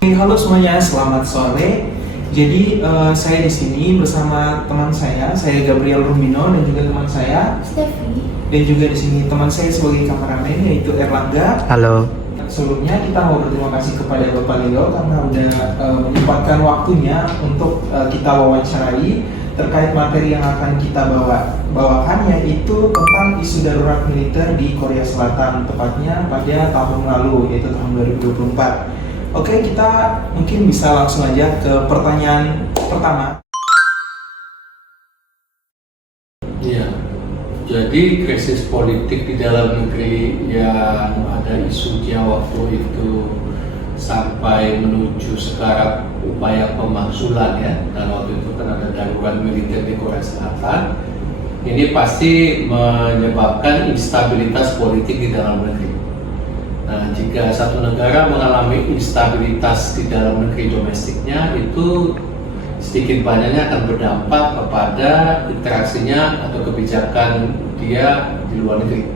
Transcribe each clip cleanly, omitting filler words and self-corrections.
Halo semuanya, selamat sore. Jadi saya di sini bersama teman saya Gabriel Rumino dan juga teman saya Steffi. dan juga di sini teman saya sebagai kameramen yaitu Erlangga. Halo. Sebelumnya kita mau berterima kasih kepada Bapak Leo karena udah menyempatkan waktunya untuk kita wawancarai terkait materi yang akan kita bawakan, yaitu tentang isu darurat militer di Korea Selatan, tepatnya pada tahun lalu, yaitu tahun 2024. Oke, kita mungkin bisa langsung aja ke pertanyaan pertama. Iya, jadi krisis politik di dalam negeri yang ada isunya waktu itu sampai menuju sekarang upaya pemakzulan ya, dan waktu itu kan ada darurat militer di Korea Selatan. Ini pasti menyebabkan instabilitas politik di dalam negeri. Nah, jika satu negara mengalami instabilitas di dalam negeri domestiknya, itu sedikit banyaknya akan berdampak kepada interaksinya atau kebijakan dia di luar negeri.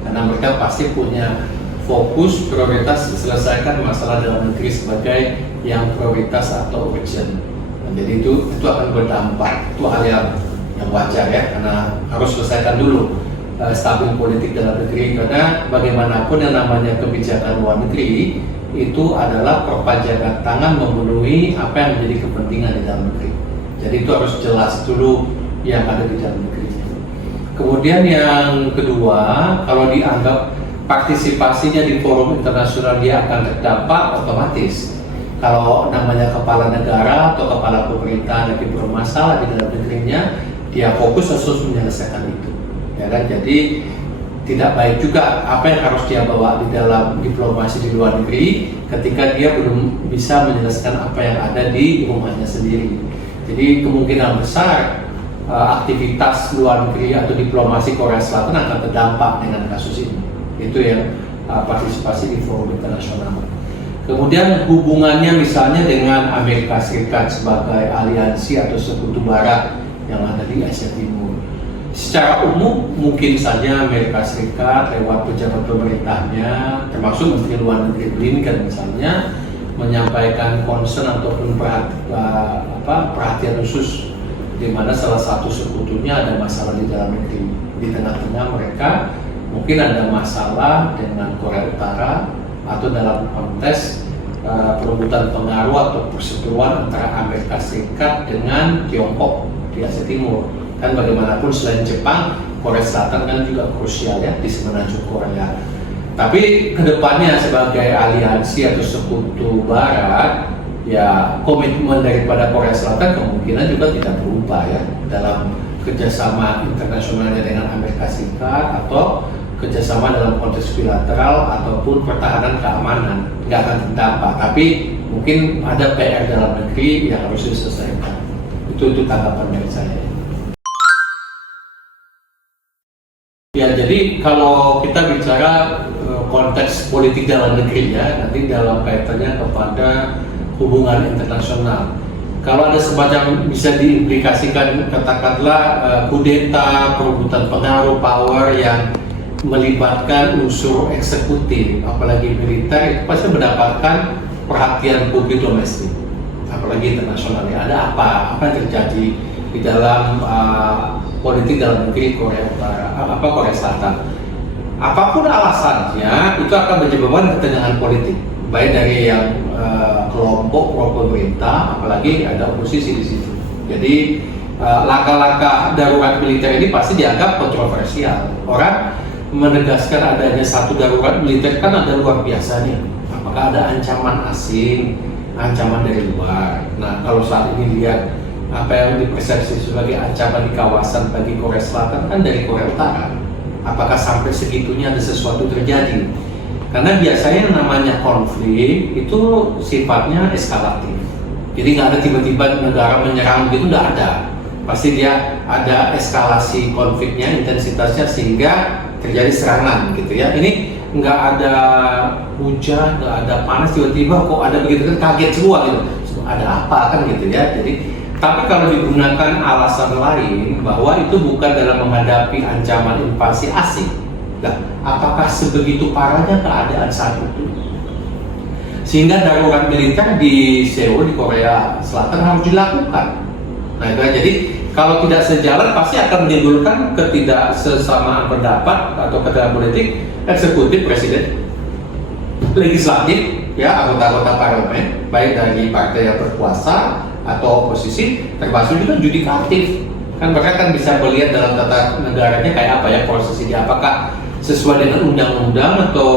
Karena mereka pasti punya fokus prioritas selesaikan masalah dalam negeri sebagai yang prioritas atau urgent. Nah, jadi itu akan berdampak. Itu hal yang wajar ya, karena harus selesaikan dulu stabil politik dalam negeri, karena bagaimanapun yang namanya kebijakan luar negeri itu adalah perpanjangan tangan memenuhi apa yang menjadi kepentingan di dalam negeri. Jadi itu harus jelas dulu yang ada di dalam negeri. Kemudian yang kedua, kalau dianggap partisipasinya di forum internasional dia akan terdampak otomatis. Kalau namanya kepala negara atau kepala pemerintah lagi bermasalah di dalam negerinya, dia fokus khusus menyelesaikan itu. Ya kan? Jadi tidak baik juga apa yang harus dia bawa di dalam diplomasi di luar negeri ketika dia belum bisa menyelesaikan apa yang ada di rumahnya sendiri. Jadi kemungkinan besar aktivitas luar negeri atau diplomasi Korea Selatan akan terdampak dengan kasus ini. Itu yang partisipasi di forum internasional. Kemudian hubungannya misalnya dengan Amerika Serikat sebagai aliansi atau sekutu barat yang ada di Asia Timur. Secara umum mungkin saja Amerika Serikat lewat pejabat pemerintahnya, termasuk Menteri Luar Negeri Blinken misalnya, menyampaikan concern ataupun perhatian khusus di mana salah satu sekutunya ada masalah di dalam negeri. Di tengah-tengah mereka mungkin ada masalah dengan Korea Utara atau dalam konteks perebutan pengaruh atau perseteruan antara Amerika Serikat dengan Tiongkok di Asia Timur. Kan bagaimanapun selain Jepang, Korea Selatan kan juga krusial ya di semenanjung Korea. Tapi kedepannya sebagai aliansi atau sekutu barat, ya komitmen daripada Korea Selatan kemungkinan juga tidak berubah ya dalam kerjasama internasionalnya dengan Amerika Serikat atau kerjasama dalam konteks bilateral ataupun pertahanan keamanan, nggak akan terdampak. Tapi mungkin ada PR dalam negeri yang harus diselesaikan. Itu tanggapan dari saya. Ya, jadi kalau kita bicara konteks politik dalam negeri ya, nanti dalam kaitannya kepada hubungan internasional. Kalau ada semacam bisa diimplikasikan katakanlah kudeta, perebutan pengaruh power yang melibatkan unsur eksekutif, apalagi militer, itu pasti mendapatkan perhatian publik domestik, apalagi internasional. Ya, ada apa yang terjadi di dalam politik dalam negeri Korea Utara, Korea Selatan. Apapun alasannya, itu akan menyebabkan ketegangan politik, baik dari yang kelompok pro pemerintah, apalagi ada oposisi di situ. Jadi langkah-langkah darurat militer ini pasti dianggap kontroversial. Orang menegaskan adanya satu darurat militer kan ada luar biasanya. Apakah ada ancaman asing, ancaman dari luar? Nah, kalau saat ini lihat apa yang dipersepsi sebagai ancaman di kawasan bagi Korea Selatan kan dari Korea Utara. Apakah sampai segitunya ada sesuatu terjadi? Karena biasanya yang namanya konflik itu sifatnya eskalatif. Jadi nggak ada tiba-tiba negara menyerang gitu, nggak ada. Pasti dia ada eskalasi konfliknya, intensitasnya sehingga terjadi serangan gitu ya. Ini nggak ada hujan, nggak ada panas, tiba-tiba kok ada begitu kan, kaget semua gitu. Ada apa kan gitu ya. Jadi tapi kalau digunakan alasan lain bahwa itu bukan dalam menghadapi ancaman invasi asing, nah, apakah sebegitu parahnya keadaan saat itu? Sehingga darurat militer di Seoul di Korea Selatan harus dilakukan. Nah itu kan, jadi kalau tidak sejalan pasti akan menimbulkan ketidaksesamaan pendapat atau ketidaksesamaan politik eksekutif, presiden, legislatif, ya anggota-anggota parlemen, baik dari partai yang berkuasa atau oposisi, termasuk juga judikatif. Kan mereka kan bisa melihat dalam tata negaranya kayak apa ya posisi dia, apakah sesuai dengan undang-undang atau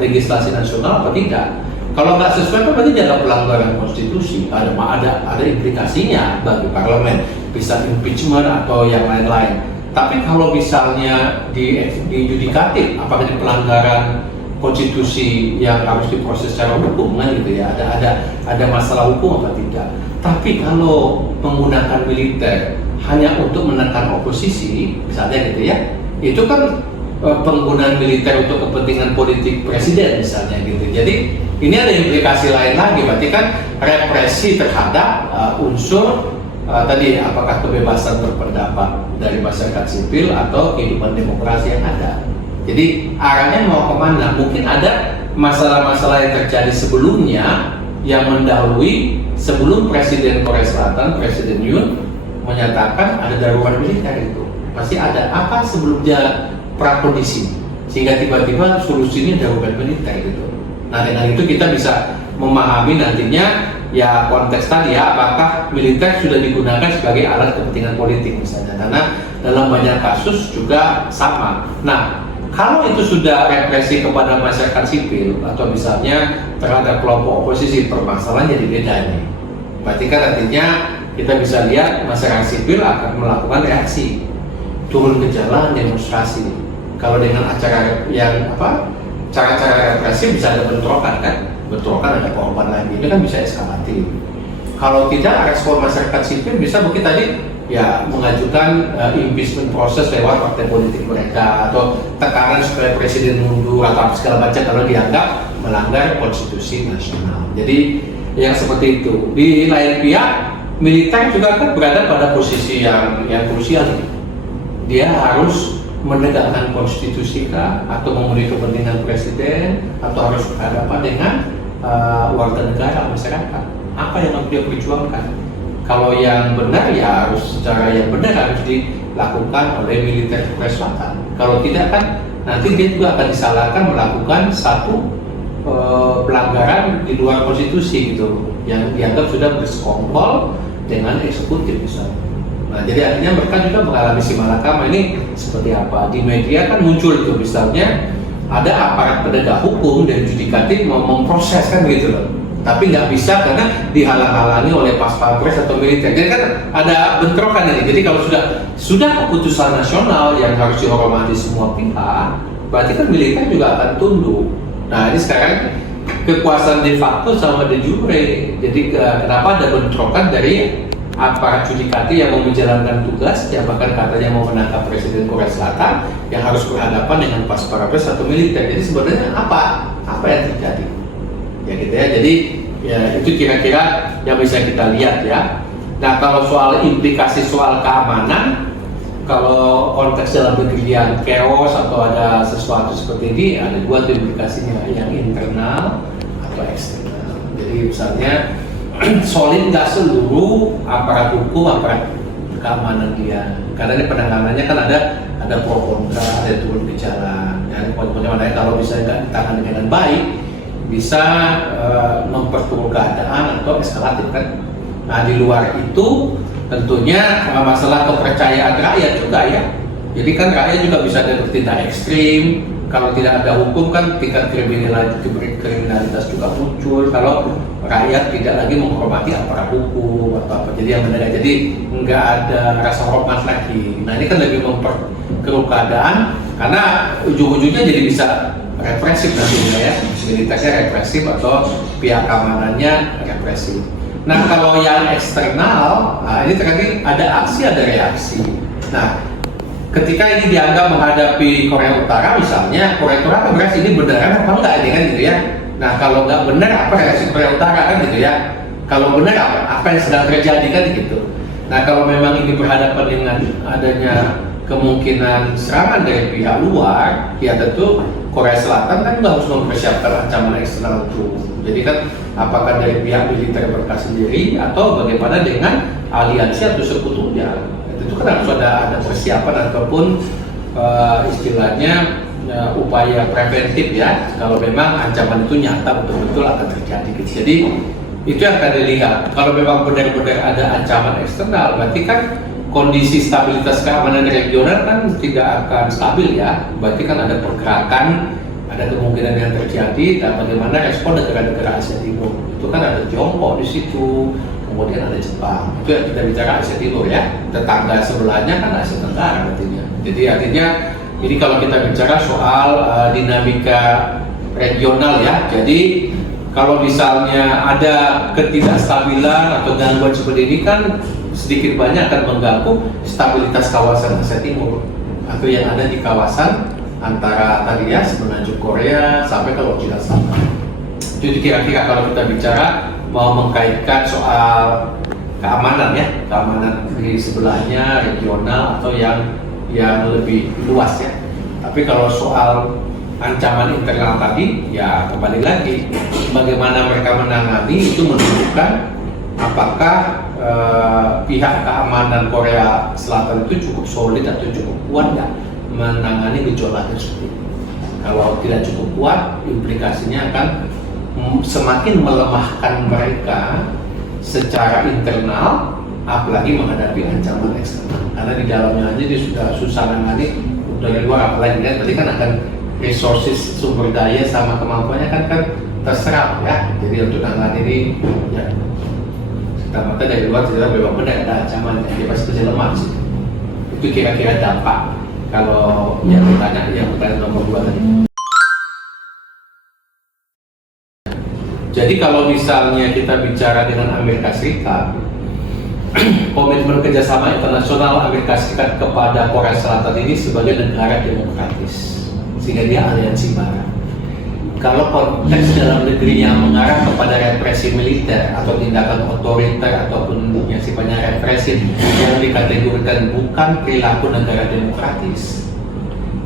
legislasi nasional atau tidak. Kalau nggak sesuai kan berarti dia ada pelanggaran konstitusi, ada implikasinya bagi parlemen, bisa impeachment atau yang lain-lain. Tapi kalau misalnya di judikatif, apakah ini pelanggaran konstitusi yang harus diproses secara hukum kan gitu ya, ada masalah hukum apa tidak. Tapi kalau menggunakan militer hanya untuk menekan oposisi, misalnya gitu ya, itu kan penggunaan militer untuk kepentingan politik presiden misalnya gitu. Jadi ini ada implikasi lain lagi, berarti kan represi terhadap unsur tadi apakah kebebasan berpendapat dari masyarakat sipil atau kehidupan demokrasi yang ada. Jadi arahnya mau kemana? Mungkin ada masalah-masalah yang terjadi sebelumnya yang mendahului sebelum Presiden Korea Selatan, Presiden Yoon menyatakan ada darurat militer itu. Pasti ada apa sebelumnya prakondisi sehingga tiba-tiba solusinya darurat militer gitu. Nah dengan itu kita bisa memahami nantinya ya konteks tadi ya, apakah militer sudah digunakan sebagai alat kepentingan politik misalnya, karena dalam banyak kasus juga sama. Nah kalau itu sudah represi kepada masyarakat sipil atau misalnya terhadap kelompok oposisi, permasalahan jadi beda nih. Berarti kan artinya kita bisa lihat masyarakat sipil akan melakukan reaksi, turun ke jalan, demonstrasi. Kalau dengan acara yang cara-cara represi bisa ada bentrokan kan, bentrokan ada korban lagi, itu kan bisa eskalatif. Kalau tidak, respon masyarakat sipil bisa mungkin tadi ya mengajukan impeachment proses lewat partai politik mereka atau tekanan supaya presiden mundur atau segala macam kalau dianggap melanggar konstitusi nasional. Jadi yang seperti itu. Di lain pihak, militer juga kan berada pada posisi yang krusial. Dia harus menegakkan konstitusi kah, atau memenuhi kepentingan presiden, atau harus berhadapan dengan warga negara masyarakat. Apa yang harus dia perjuangkan? Kalau yang benar ya harus secara yang benar harus dilakukan oleh militer Korea Selatan. Kalau tidak kan nanti dia juga akan disalahkan melakukan satu pelanggaran di luar konstitusi gitu, yang dianggap sudah bersekongkol dengan eksekutif misalnya. Nah jadi artinya mereka juga mengalami simalakama ini seperti apa? Di media kan muncul itu misalnya ada aparat penegak hukum dan judikatif mau memproses kan gitu loh. Tapi nggak bisa karena dihalang-halangi oleh pas-pampres atau militer. Jadi kan ada bentrokan ini. Jadi kalau sudah keputusan nasional yang harus dihormati semua pihak, berarti kan militer juga akan tunduk. Nah ini sekarang kekuasaan de facto sama de jure. Jadi kenapa ada bentrokan dari aparat judikatif yang mau menjalankan tugas, ya bahkan katanya mau menangkap Presiden Korea Selatan yang harus berhadapan dengan pas-pampres atau militer. Jadi sebenarnya apa yang terjadi? Ya gitu ya, jadi ya itu kira-kira yang bisa kita lihat ya. Nah kalau soal implikasi soal keamanan, kalau konteks dalam negeri yang chaos atau ada sesuatu seperti ini, ada dua implikasinya, yang internal atau eksternal. Jadi misalnya solid nggak seluruh aparat hukum, aparat keamanan dia, karena ini penanganannya kan ada pro kontra, ada turun ke jalan, dan pokoknya kalau bisa nggak ditangani dengan baik, bisa memperkeruh keadaan atau eskalatif kan. Nah di luar itu tentunya masalah kepercayaan rakyat juga ya. Jadi kan rakyat juga bisa ada bertindak ekstrim. Kalau tidak ada hukum kan tingkat kriminalitas juga muncul. Kalau rakyat tidak lagi menghormati aparat hukum atau apa. Jadi yang benar, jadi nggak ada rasa hormat lagi. Nah ini kan lebih memperkeruh keadaan karena ujung-ujungnya jadi bisa represif nantinya ya, militernya represif atau pihak keamanannya represif. Nah kalau yang eksternal, nah ini terjadi ada aksi ada reaksi. Nah ketika ini dianggap menghadapi Korea Utara misalnya, Korea Utara bereaksi ini beneran apa enggak ini kan gitu ya. Nah kalau nggak benar apa reaksi Korea Utara kan gitu ya. Kalau benar apa yang sedang terjadi kan gitu. Nah kalau memang ini berhadapan dengan adanya kemungkinan serangan dari pihak luar, ya tentu Korea Selatan kan juga harus mempersiapkan ancaman eksternal itu. Jadi kan apakah dari pihak militer mereka sendiri atau bagaimana dengan aliansi atau sekutunya, itu kan harus ada persiapan ataupun istilahnya upaya preventif ya, kalau memang ancaman itu nyata betul-betul akan terjadi. Jadi itu yang akan dilihat. Kalau memang benar-benar ada ancaman eksternal, berarti kan kondisi stabilitas keamanan regional kan tidak akan stabil ya. Berarti kan ada pergerakan, ada kemungkinan yang terjadi, dan bagaimana respon negara-negara Asia Timur. Itu kan ada Tiongkok di situ, kemudian ada Jepang. Itu yang kita bicara Asia Timur ya. Tetangga sebelahnya kan Asia Tenggara artinya. Jadi artinya ini kalau kita bicara soal dinamika regional ya. Jadi kalau misalnya ada ketidakstabilan atau gangguan seperti ini kan sedikit banyak akan mengganggu stabilitas kawasan Asia Timur atau yang ada di kawasan antara tadi ya semenanjung Korea sampai ke Laut Cina Selatan. Itu kira-kira kalau kita bicara mau mengkaitkan soal keamanan ya, keamanan di sebelahnya regional atau yang lebih luas ya. Tapi kalau soal ancaman internal tadi ya kembali lagi bagaimana mereka menangani itu menunjukkan apakah pihak keamanan Korea Selatan itu cukup solid atau cukup kuat ya menangani gejolak tersebut. Kalau tidak cukup kuat, implikasinya akan semakin melemahkan mereka secara internal, apalagi menghadapi ancaman eksternal. Karena di dalamnya aja dia sudah susah nangani, dari luar apalagi kan, tadi kan akan resources sumber daya sama kemampuannya kan terserap ya. Jadi untuk nangani ini ya mata dari luar tidak memang benar ada ancaman, dia pasti lemah sih. Itu kira-kira dampak kalau yang pertanyaan nomor 2 tadi. Jadi kalau misalnya kita bicara dengan Amerika Serikat, komitmen kerjasama internasional Amerika Serikat kepada Korea Selatan ini sebagai negara demokratis, sehingga dia aliansi barat. Kalau konteks dalam negerinya mengarah kepada represi militer atau tindakan otoriter ataupun yang sifatnya represif yang dikategorikan bukan perilaku negara demokratis,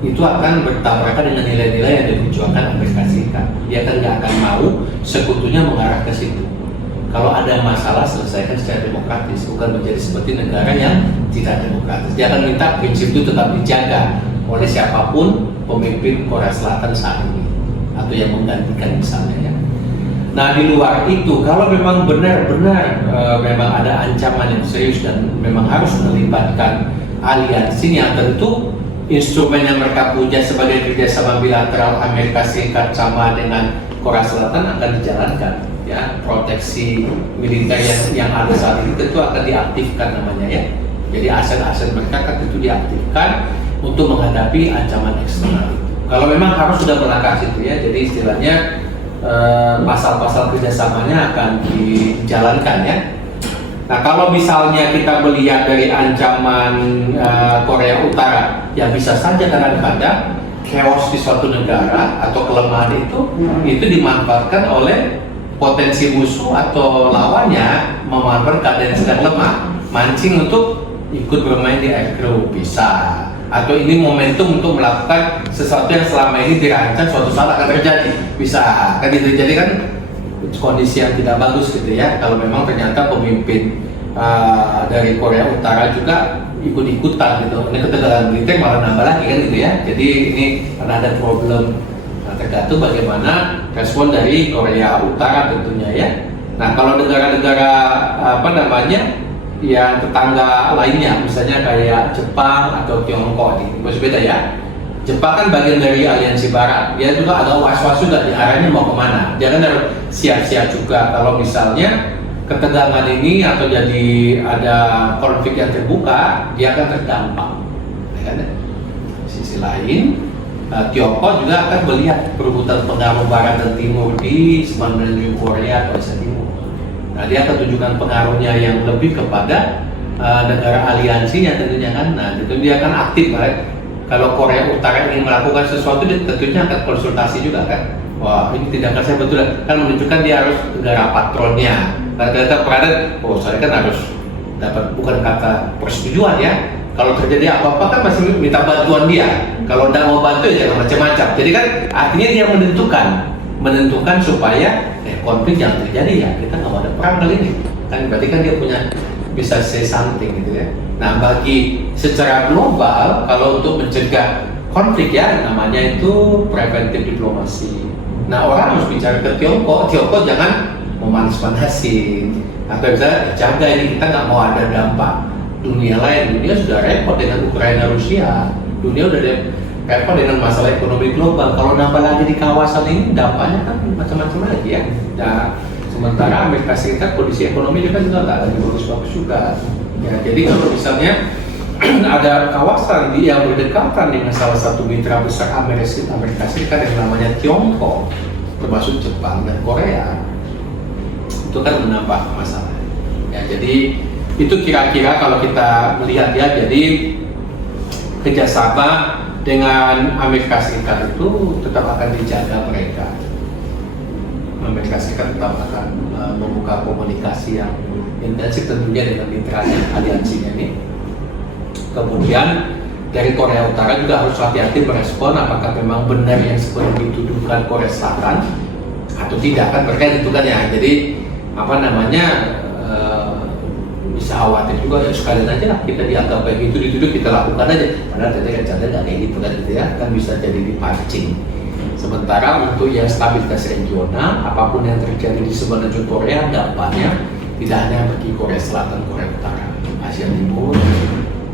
itu akan bertabrakan dengan nilai-nilai yang diperjuangkan Amerika Serikat. Dia kan nggak akan mau sekutunya mengarah ke situ. Kalau ada masalah selesaikan secara demokratis, bukan menjadi seperti negara yang tidak demokratis. Dia akan minta prinsip itu tetap dijaga oleh siapapun pemimpin Korea Selatan saat ini atau yang menggantikan misalnya ya. Nah di luar itu kalau memang benar-benar memang ada ancaman yang serius dan memang harus melibatkan aliansinya, tentu instrumen yang mereka punya sebagai kerjasama bilateral Amerika Serikat sama dengan Korea Selatan akan dijalankan ya. Proteksi militer yang ada saat ini tentu akan diaktifkan namanya ya. Jadi aset-aset mereka kan tentu diaktifkan untuk menghadapi ancaman eksternal itu. Kalau memang harus sudah melangkah situ ya, jadi istilahnya pasal-pasal kerjasamanya akan dijalankan ya. Nah kalau misalnya kita melihat dari ancaman Korea Utara, ya bisa saja kadang-kadang chaos di suatu negara atau kelemahan itu dimanfaatkan oleh potensi musuh atau lawannya memanfaatkan keadaan yang sedang lemah, mancing untuk ikut bermain di air keruh bisa. Atau ini momentum untuk melakukan sesuatu yang selama ini dirancang suatu saat akan terjadi, bisa kan gitu. Jadi kan kondisi yang tidak bagus gitu ya kalau memang ternyata pemimpin dari Korea Utara juga ikut-ikutan gitu. Ini ketegangan militer malah nambah lagi kan gitu ya. Jadi ini karena ada problem, tergantung bagaimana respon dari Korea Utara tentunya ya. Nah kalau negara-negara yang tetangga lainnya, misalnya kayak Jepang atau Tiongkok ini, beda ya. Jepang kan bagian dari aliansi barat, dia juga agak was-was juga di arahnya mau kemana. Dia kan harus siap-siap juga kalau misalnya ketegangan ini atau jadi ada konflik yang terbuka, dia akan terdampak. Ya kan? Sisi lain, Tiongkok juga akan melihat perebutan pengaruh barat dan timur di semenanjung Korea atau Asia Timur. Nah, dia akan tunjukkan pengaruhnya yang lebih kepada negara aliansinya tentunya kan. Nah, tentu dia akan aktif kan. Kalau Korea Utara ingin melakukan sesuatu, dia tentunya akan konsultasi juga kan. Wah, ini tindakan saya betul kan menunjukkan dia harus negara patronnya. Ternyata peranan, saya kan harus dapat bukan kata persetujuan ya. Kalau terjadi apa-apa kan masih minta bantuan dia. Kalau tidak mau bantu ya jangan macam-macam. Jadi kan artinya dia menentukan supaya konflik yang terjadi ya kita nggak mau ada perang kali ini. Kan berarti kan dia punya bisa say something gitu ya. Nah bagi secara global kalau untuk mencegah konflik ya namanya itu preventif diplomasi. Nah orang harus bicara ke Tiongkok jangan memanas-manasin atau bisa jaga ini kita nggak mau ada dampak dunia lain. Dunia sudah repot dengan Ukraina Rusia, dunia udah repot dengan masalah ekonomi global. Kalau nambah lagi di kawasan ini dampaknya kan macam-macam lagi ya. Nah, sementara Amerika Serikat kondisi ekonomi juga nggak lagi bagus-bagus juga. Ya, jadi kalau misalnya ada kawasan yang berdekatan dengan salah satu mitra besar Amerika Serikat yang namanya Tiongkok, termasuk Jepang dan Korea, itu kan menambah masalah. Ya, jadi itu kira-kira kalau kita melihat ya, jadi kerjasama dengan Amerika Serikat itu tetap akan dijaga mereka. Amerika Serikat tetap akan membuka komunikasi yang intensif tentunya dengan mitranya aliansinya ini. Kemudian dari Korea Utara juga harus hati-hati merespon apakah memang benar yang seperti dituduhkan Korea Selatan atau tidak, kan terkait itu kan ya. Jadi apa namanya bisa khawatir juga ya sekalian aja lah kita dianggap kayak gitu dituduh kita lakukan aja padahal ternyata kan cadang nggak kayak gitu kan gitu ya, kan bisa jadi dipancing. Sementara untuk yang stabilitas regional apapun yang terjadi di semenanjung Korea dampaknya tidak hanya bagi Korea Selatan, Korea Utara, Asia Timur,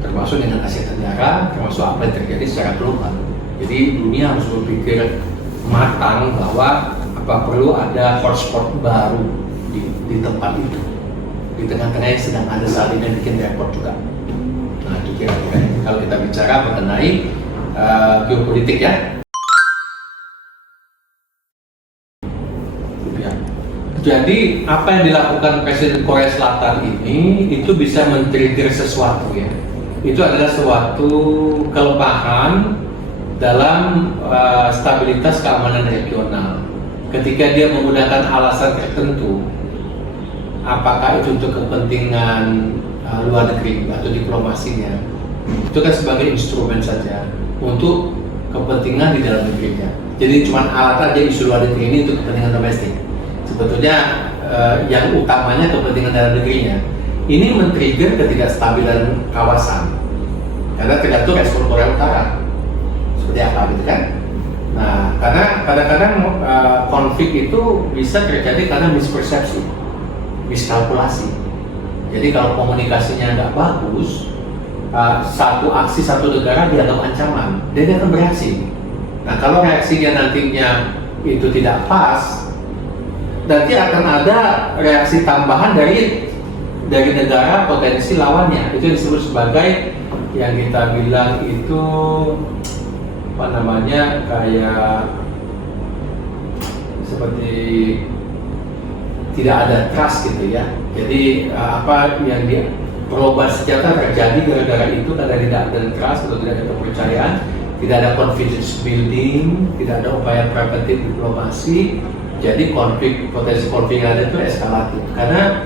termasuk dengan Asia Tenggara, termasuk apa yang terjadi secara global. Jadi dunia harus berpikir matang bahwa apa perlu ada hotspot baru di tempat itu, di tengah-tengah yang sedang ada saat ini yang bikin repot juga. Nah itu kira-kira kalau kita bicara mengenai geopolitik ya. Jadi apa yang dilakukan Presiden Korea Selatan ini itu bisa men-trigger sesuatu ya. Itu adalah suatu kelemahan dalam stabilitas keamanan regional. Ketika dia menggunakan alasan tertentu, apakah itu untuk kepentingan luar negeri atau diplomasinya, itu kan sebagai instrumen saja untuk kepentingan di dalam negerinya. Jadi cuma alat aja isu luar negeri ini untuk kepentingan domestik. Sebetulnya yang utamanya kepentingan dalam negerinya. Ini men-trigger ketidakstabilan kawasan karena tergantung respon Korea Utara seperti apa gitu kan. Nah karena kadang-kadang konflik itu bisa terjadi karena mispersepsi, miskalkulasi. Jadi kalau komunikasinya nggak bagus, satu aksi satu negara dianggap ancaman, dia akan bereaksi. Nah kalau reaksinya nantinya itu tidak pas, nanti akan ada reaksi tambahan dari negara potensi lawannya. Itu disebut sebagai yang kita bilang itu apa namanya kayak seperti tidak ada trust gitu ya. Jadi apa yang dia perubahan senjata terjadi gara-gara itu karena tidak ada trust atau tidak ada kepercayaan, tidak ada confidence building, tidak ada upaya preventif diplomasi. Jadi potensi konflik yang ada itu eskalatif karena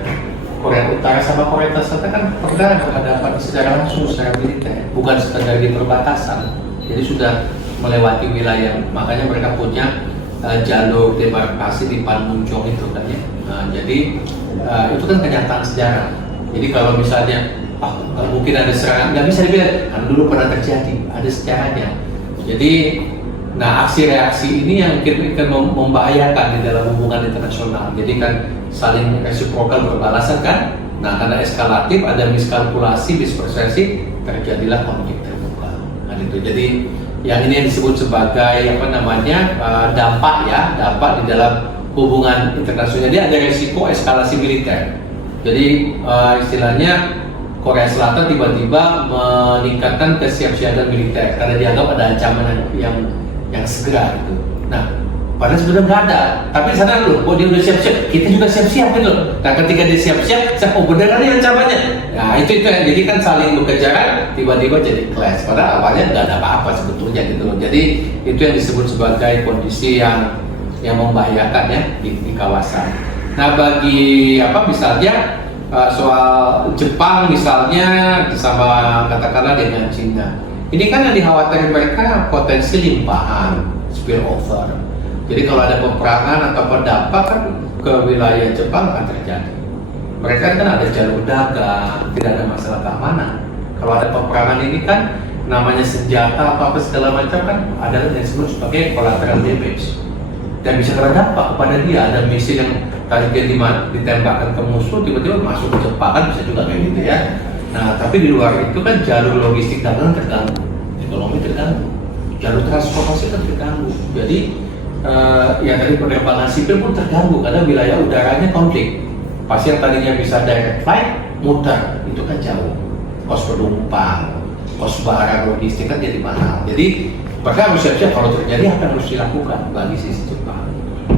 Korea Utara sama Korea Selatan kan pernah berhadapan secara langsung secara militer, bukan sekedar di perbatasan. Jadi sudah melewati wilayah, makanya mereka punya jalur demarkasi di Panmunjom itu kan ya. Nah, jadi itu kan kenyataan sejarah. Jadi kalau misalnya nggak mungkin ada serangan, nggak bisa dibilang kan dulu pernah terjadi, ada sejarahnya. Jadi nah aksi reaksi ini yang mungkin membahayakan di dalam hubungan internasional. Jadi kan saling resiprokal berbalasan kan. Nah karena eskalatif ada miskalkulasi, mispersepsi, terjadilah konflik terbuka. Nah itu jadi yang ini yang disebut sebagai apa namanya dampak di dalam hubungan internasional. Jadi ada resiko eskalasi militer. Jadi istilahnya Korea Selatan tiba-tiba meningkatkan kesiapsiagaan militer karena dianggap ada ancaman yang segera gitu. Nah, padahal sebenarnya nggak ada. Tapi sadar loh, dia udah siap-siap, kita juga siap-siap gitu. Nah, ketika dia siap-siap, beneran nih ancamannya. Nah, itu jadi kan saling berkejaran, tiba-tiba jadi clash. Padahal awalnya nggak ada apa-apa sebetulnya gitu loh. Jadi itu yang disebut sebagai kondisi yang membahayakan ya di kawasan. Nah, bagi misalnya soal Jepang misalnya sama katakanlah dengan Cina. Ini kan yang dikhawatirkan mereka potensi limpahan, spillover. Jadi kalau ada peperangan atau dampak kan ke wilayah Jepang akan terjadi. Mereka kan ada jalur dagang, tidak ada masalah keamanan. Kalau ada peperangan ini kan namanya senjata atau apa segala macam kan ada yang disebut sebagai collateral damage. Dan bisa berdampak kepada dia. Ada misi yang tadi dia ditembakkan ke musuh, tiba-tiba masuk ke Jepang kan bisa juga kayak gitu ya. Nah, tapi di luar itu kan jalur logistik dagang terganggu, ekonomi terganggu, jalur transportasi kan terganggu. Jadi ya tadi penerbangan sipil pun terganggu karena wilayah udaranya konflik. Pasti yang tadinya bisa direct flight muter, itu kan jauh. Kos penumpang, kos barang logistik kan jadi mahal. Jadi mereka harus siap-siap kalau terjadi apa yang harus dilakukan bagi sisi Jepang.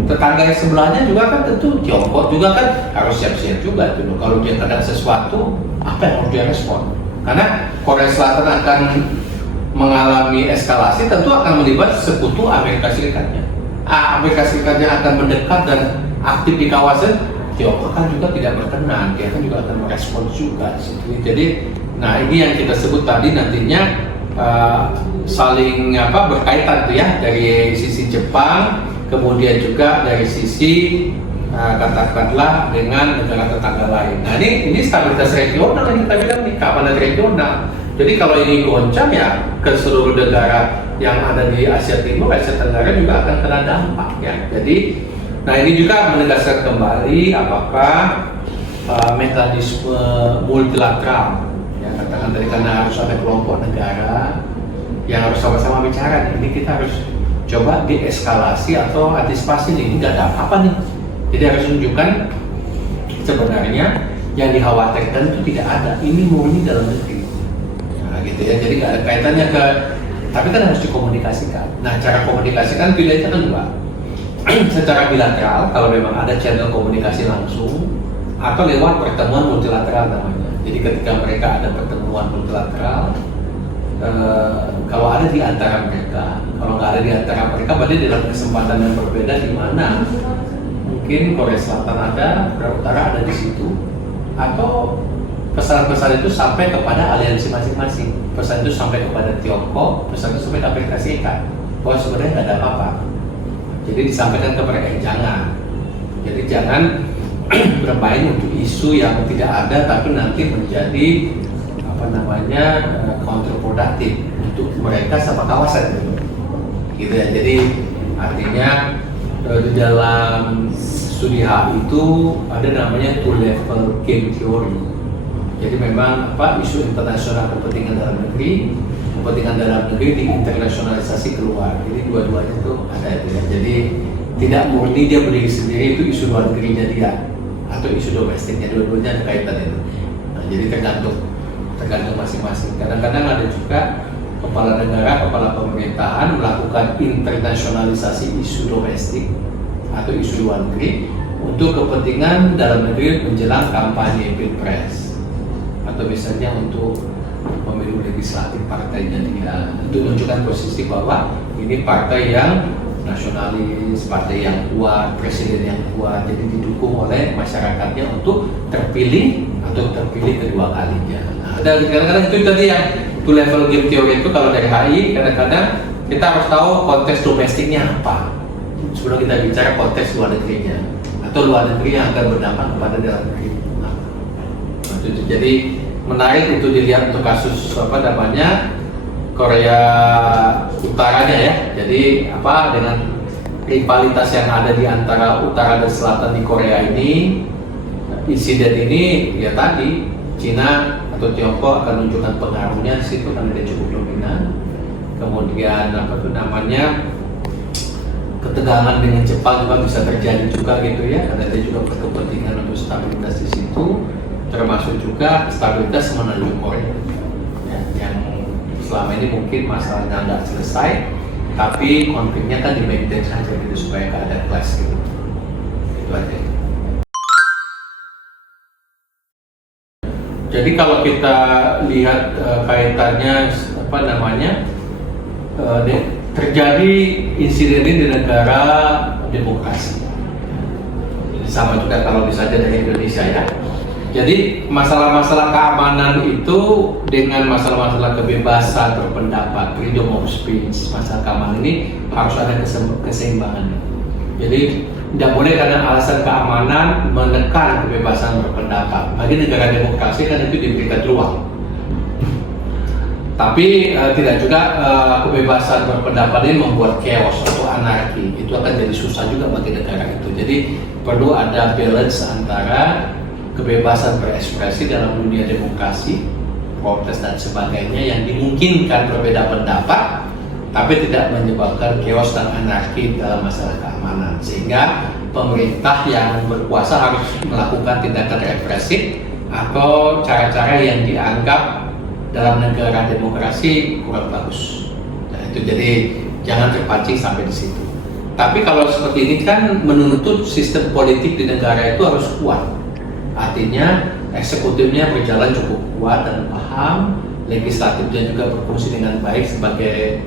Tetangga yang sebelahnya juga kan tentu Tiongkok juga kan harus siap-siap juga tuh. Kalau dia kena sesuatu, apa yang harus dia respon? Karena Korea Selatan akan mengalami eskalasi, tentu akan melibat sekutu Amerika Serikatnya. Amerika Serikatnya akan mendekat dan aktif di kawasan. Tiongkok kan juga tidak berkenan, dia kan juga akan merespon juga. Jadi, nah ini yang kita sebut tadi nantinya saling berkaitan tuh ya dari sisi Jepang, kemudian juga dari sisi katakanlah dengan negara tetangga lain. Nah ini stabilitas regional yang kita bilang nih, keamanan regional. Jadi kalau ini goncang ya ke seluruh negara yang ada di Asia Timur, Asia Tenggara juga akan kena dampak ya. Jadi, nah ini juga menegaskan kembali apakah mekanisme multilateral. Katakan tadi karena harus ada kelompok negara yang harus sama-sama bicara nih. Ini kita harus coba deeskalasi atau antisipasi nih. Ini nggak ada apa-apa nih. Jadi harus menunjukkan sebenarnya yang dikhawatirkan itu tidak ada. Ini murni dalam negeri. Nah gitu ya. Jadi nggak ada kaitannya ke. Tapi kan harus dikomunikasikan. Nah cara komunikasikan pilihannya kan dua. Secara bilateral kalau memang ada channel komunikasi langsung atau lewat pertemuan multilateral namanya. Jadi ketika mereka ada pertemuan multilateral, kalau ada di antara mereka, kalau nggak ada di antara mereka, berarti dalam kesempatan yang berbeda di mana mungkin Korea Selatan ada, Korea Utara ada di situ, atau pesan-pesan itu sampai kepada aliansi masing-masing, pesan itu sampai kepada Tiongkok, pesan itu sampai ke Amerika Serikat, bahwa sebenarnya nggak ada apa-apa. Jadi disampaikan ke mereka, jangan. Jadi jangan bermain untuk isu yang tidak ada tapi nanti menjadi counterproductive untuk mereka sama kawasan gitu ya. Jadi artinya di dalam studi HI itu ada namanya two level game theory. Jadi memang isu internasional kepentingan dalam negeri, kepentingan dalam negeri diinternasionalisasi keluar. Jadi dua-duanya itu ada itu ya. Jadi tidak murni dia berdiri sendiri, itu isu luar negerinya dia atau isu domestiknya, dua-duanya ada kaitan itu. Nah, jadi tergantung masing-masing. Kadang-kadang ada juga kepala negara, kepala pemerintahan melakukan internasionalisasi isu domestik atau isu luar negeri untuk kepentingan dalam negeri menjelang kampanye pilpres atau misalnya untuk pemilu legislatif partainya dia, untuk menunjukkan posisi bahwa ini partai yang nasionalis, partai yang kuat, presiden yang kuat, jadi didukung oleh masyarakatnya untuk terpilih atau terpilih kedua kalinya. Nah, dan kadang-kadang itu tadi yang two level game theory itu kalau dari HI kadang-kadang kita harus tahu konteks domestiknya apa sebelum kita bicara konteks luar negerinya atau luar negeri yang akan berdampak kepada dalam negeri. Nah, jadi menarik untuk dilihat untuk kasus Korea Utaranya ya. Jadi dengan rivalitas yang ada di antara utara dan selatan di Korea ini, insiden ini ya tadi Cina atau Tiongkok akan menunjukkan pengaruhnya di situ karena dia cukup dominan. Kemudian ketegangan dengan Jepang juga bisa terjadi juga gitu ya, karena dia juga berkepentingan untuk stabilitas di situ, termasuk juga stabilitas menuju Korea ya, yang selama ini mungkin masalahnya nggak selesai, tapi konfliknya kan di-maintain saja gitu supaya nggak ada clash gitu. Itu aja. Jadi kalau kita lihat kaitannya terjadi insiden ini di negara demokrasi. Sama juga kalau misalnya dari Indonesia ya. Jadi masalah-masalah keamanan itu dengan masalah-masalah kebebasan berpendapat, freedom of speech, masalah keamanan ini harus ada keseimbangan. Jadi tidak boleh karena alasan keamanan menekan kebebasan berpendapat. Bagi negara demokrasi kan itu diberikan ruang. Tapi tidak juga kebebasan berpendapat ini membuat chaos atau anarki. Itu akan jadi susah juga bagi negara itu. Jadi perlu ada balance antara kebebasan berekspresi dalam dunia demokrasi, protes dan sebagainya yang dimungkinkan berbeda pendapat, tapi tidak menyebabkan chaos dan anarki dalam masalah keamanan. Sehingga pemerintah yang berkuasa harus melakukan tindakan represif atau cara-cara yang dianggap dalam negara demokrasi kurang bagus. Nah, itu jadi jangan terpancing sampai di situ. Tapi kalau seperti ini kan menuntut sistem politik di negara itu harus kuat. Artinya eksekutifnya berjalan cukup kuat dan paham, legislatifnya juga berfungsi dengan baik sebagai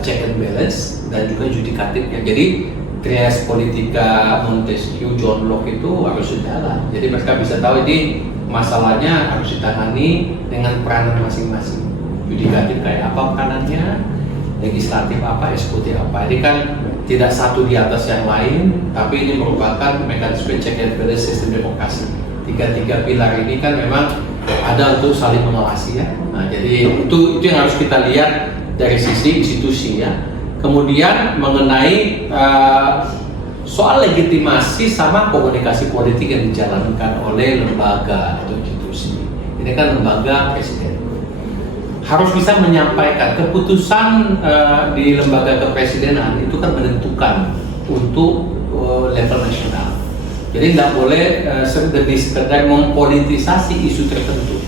check and balance, dan juga yudikatifnya. Jadi trias politika Montesquieu, John Locke itu harus berjalan. Jadi mereka bisa tahu ini masalahnya harus ditangani dengan peranan masing-masing. Yudikatif kayak apa peranannya, legislatif apa, eksekutif apa. Ini kan tidak satu di atas yang lain, tapi ini merupakan mekanisme check and balance sistem demokrasi. Tiga pilar ini kan memang ada untuk saling mengawasi ya. Nah, jadi itu yang harus kita lihat dari sisi institusi ya. Kemudian mengenai soal legitimasi sama komunikasi politik yang dijalankan oleh lembaga atau institusi. Ini kan lembaga presiden. Harus bisa menyampaikan keputusan di lembaga kepresidenan itu kan menentukan untuk level nasional. Jadi tidak boleh sekedar mempolitisasi isu tertentu.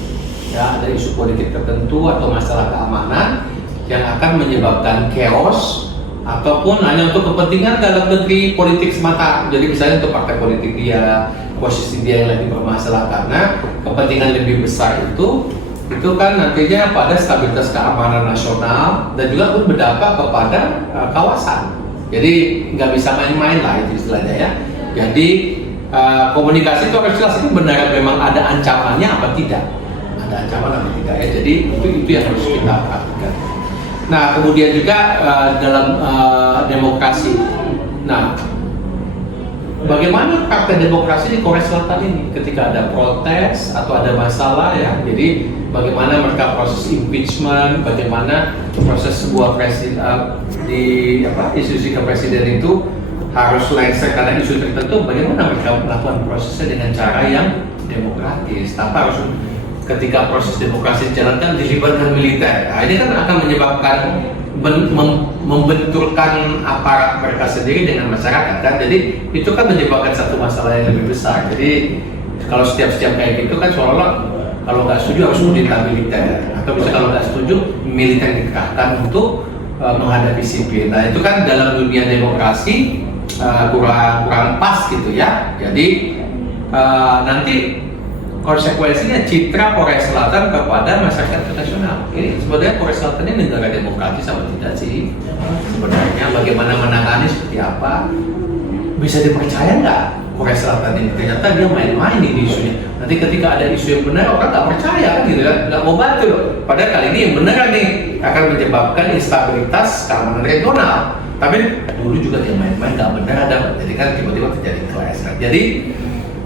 Ya, ada isu politik tertentu atau masalah keamanan yang akan menyebabkan chaos ataupun hanya untuk kepentingan dalam negeri politik semata. Jadi misalnya untuk partai politik dia, posisi dia yang lagi bermasalah karena kepentingan lebih besar itu kan nantinya pada stabilitas keamanan nasional dan juga pun berdampak kepada kawasan. Jadi nggak bisa main-main lah itu istilahnya ya. Jadi komunikasi itu harus jelas, itu benar memang ada ancamannya apa tidak, ada ancaman apa tidak ya. Jadi itu yang harus kita perhatikan. Nah kemudian juga dalam demokrasi. Nah bagaimana praktek demokrasi di Korea Selatan ini ketika ada protes atau ada masalah ya. Jadi bagaimana mereka proses impeachment, bagaimana proses sebuah presiden di institusi kepresiden itu harus lengser karena isu tertentu, bagaimana mereka melakukan prosesnya dengan cara yang demokratis tanpa harus ketika proses demokrasi dijalankan dilibatkan militer. Nah, ini kan akan menyebabkan membenturkan aparat mereka sendiri dengan masyarakat kan. Jadi itu kan menyebabkan satu masalah yang lebih besar. Jadi kalau setiap kayak gitu kan seolah-olah kalau nggak setuju harus meminta militer, atau bisa kalau nggak setuju militer dikerahkan untuk menghadapi sipil. Nah itu kan dalam dunia demokrasi kurang pas gitu ya. Jadi nanti konsekuensinya citra Korea Selatan kepada masyarakat internasional. Ini sebenarnya Korea Selatan ini negara demokratis sama tidak sih? Sebenarnya bagaimana menangani seperti apa? Bisa dipercaya nggak Korea Selatan ini? Ternyata dia main-main ini isunya. Nanti ketika ada isu yang benar orang nggak percaya kan gitu kan? Nggak mau bantu loh. Padahal kali ini yang benar nih akan menyebabkan instabilitas keamanan regional. Tapi dulu juga dia main-main nggak benar ada. Jadi kan tiba-tiba terjadi clash. Jadi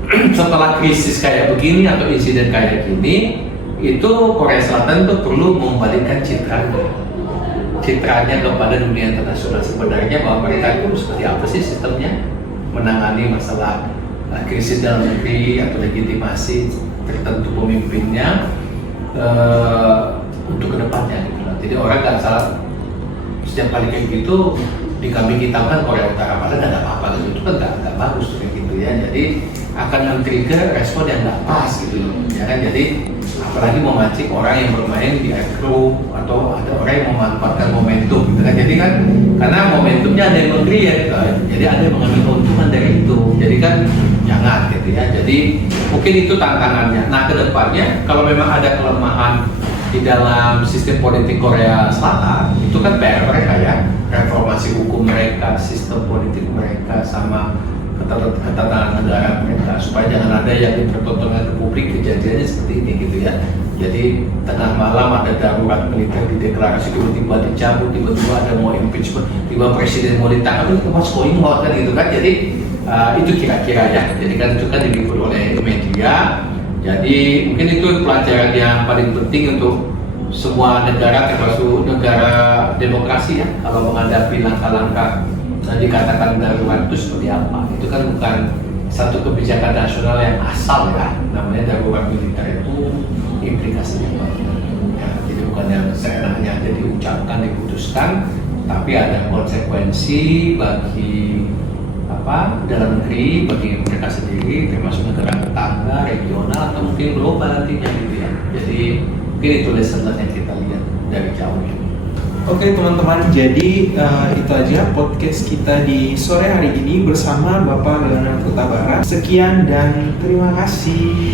setelah krisis kayak begini atau insiden kayak gini, itu Korea Selatan itu perlu membalikkan citranya kepada dunia internasional sebenarnya bahwa mereka itu seperti apa sih sistemnya menangani masalah krisis dalam negeri atau legitimasi tertentu pemimpinnya untuk kedepannya gitu. Jadi orang nggak salah setiap kali kayak gitu dikambing hitamkan Korea Utara padahal nggak ada apa-apa gitu, itu kan nggak bagus kayak gitu ya. Jadi akan men-trigger respon yang nggak pas gitu ya kan. Jadi apalagi memancing orang yang bermain di air group atau ada orang yang memanfaatkan momentum gitu kan. Jadi kan karena momentumnya ada yang memberi ya gitu. Jadi ada yang mengambil keuntungan dari itu. Jadi kan jangan gitu ya. Jadi mungkin itu tantangannya. Nah kedepannya kalau memang ada kelemahan di dalam sistem politik Korea Selatan, itu kan PR mereka ya, reformasi hukum mereka, sistem politik mereka, sama ketatanegaraan mereka, supaya jangan ada yang dipertontonkan ke publik kejadiannya seperti ini gitu ya. Jadi tengah malam ada darurat militer dideklarasi, tiba-tiba dicabut, tiba-tiba ada mau impeachment, tiba presiden mau ditangkap, itu mas koin kan gitu kan. Jadi itu kira-kira ya. Jadi kan itu kan diliput oleh media. Jadi mungkin itu pelajaran yang paling penting untuk semua negara, termasuk negara demokrasi ya, kalau menghadapi langkah-langkah dikatakan darurat itu seperti apa. Itu kan bukan satu kebijakan nasional yang asal ya, namanya darurat militer itu implikasinya banyak ya. Jadi bukan yang seenaknya aja diucapkan, diputuskan, tapi ada konsekuensi bagi dalam negeri, bagi mereka sendiri, termasuk negara tetangga, regional, atau mungkin global nantinya gitu ya. Jadi mungkin itu lesson yang kita lihat dari jauh ini. Oke teman-teman, jadi itu aja podcast kita di sore hari ini bersama Bapak Leonard Huta Barat. Sekian dan terima kasih.